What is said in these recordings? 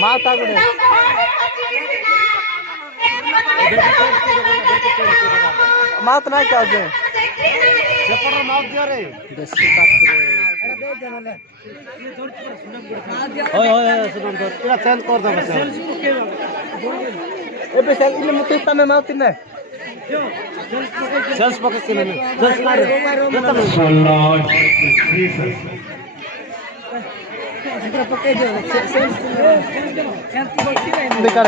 माता गुड़े मात ना क्या जे पेपर मात दिया रे देसी बात रे ओए ओए सुन दो पूरा चेंज कर दो बस ए बे सेल इले मत इतना में मात ने सेल्स पकड़ के ले सेल्स कर सॉल्ट जीसस पकड़ दो सेल्स बेकार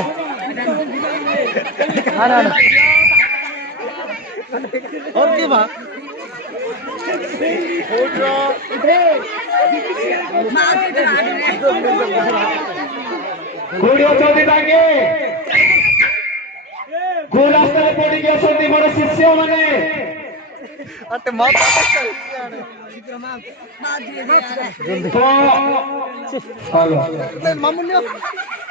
आना आना और की बात कोड़ी अछंती ताके को रास्ता रे पड़ी गया अछंती मोर शिष्य माने अटे मत हेलो मामुन्य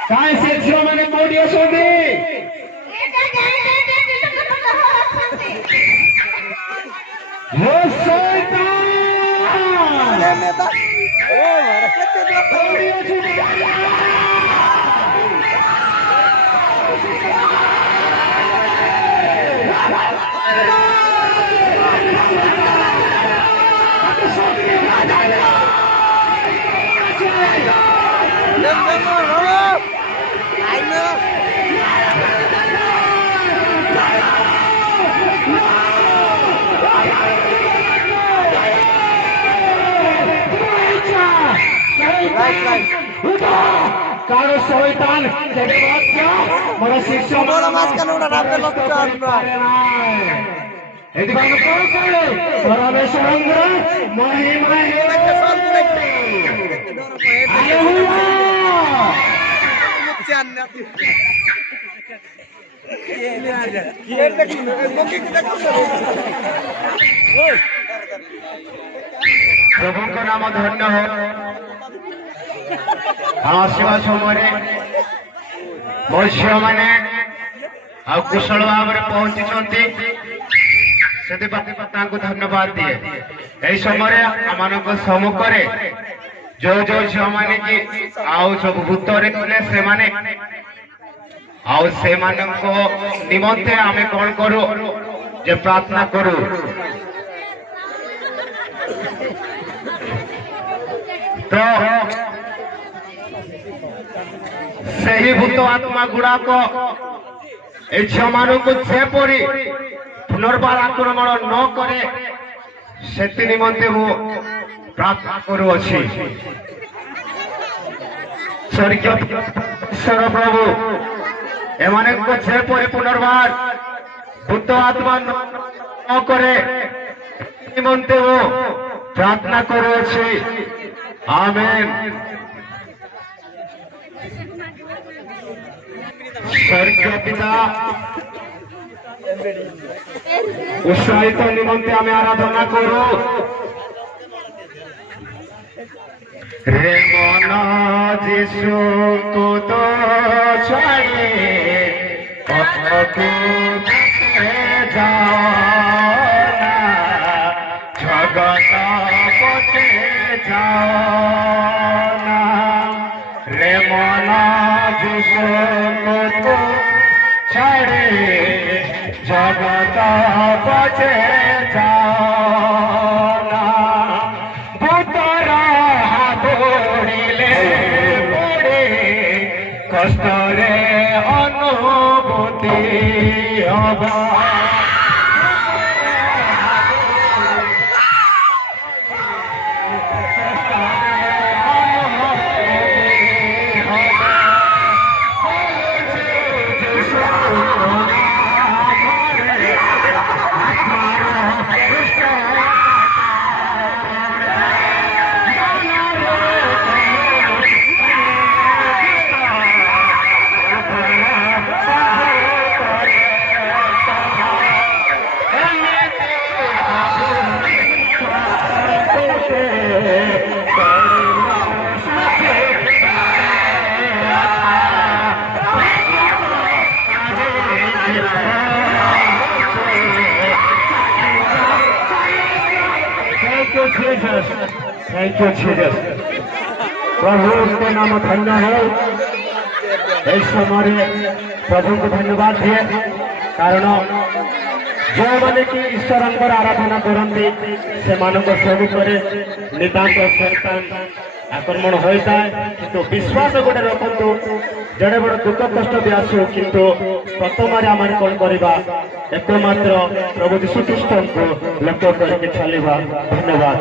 काय शिष्य माने पड़ी अछंती वो शैतान नेता ओ मारे पड़ी अछंती कारो शैतान जेबे बात क्या मोर शिष्य मोर मास का लोड़ा रात लोग चालना एदी बात कौन करे परमेश्वरंद्र महिमा हे प्रभु का नाम धन्य हो आशीर्वाद समय मनुष्य मैंने कुशल भाव में पहुंची से धन्यवाद दिए यही समय आम सम्मुखें जो जो झील मैंने कि आउ सब भूतरे से निमंते आम कौन करू जे प्रार्थना करू तो सही भूत आत्मा गुड़ाक झील मान को जेपरी पुनर्बार आक्रमण न करे से निमंते मु प्रार्थना करुअछि स्वर्गीय प्रभु एमाने को जेपरी पुनर्बार भूत आत्मा न करे निमंते मु प्रार्थना करुअछि आमेन। स्वर्गीय पिता उत्साहित निमंते आम आराधना करू रे मन जीशु को तो छाड़े पथको जाओ जगत पथे जाओ रे मन जीशु को तो জগত পচে যাওনা ভূতরা পড়িলে পড়ে কষ্টরে অনুভূতি হব Thank you, Jesus. प्रभु के नाम धन्य है इस समय प्रभु को धन्यवाद दिए कारण जो मैंने कि ईश्वर आराधना करती से सम्मुख नितांत शैतान आक्रमण होता है किंतु विश्वास गोटे रखु जड़े बड़ दुख कष्ट भी आसू किंतु प्रथम आम कौन करवा एकमात्र प्रभु यीशु ख्रीष्ट को लक्ष्य करके चलवा धन्यवाद।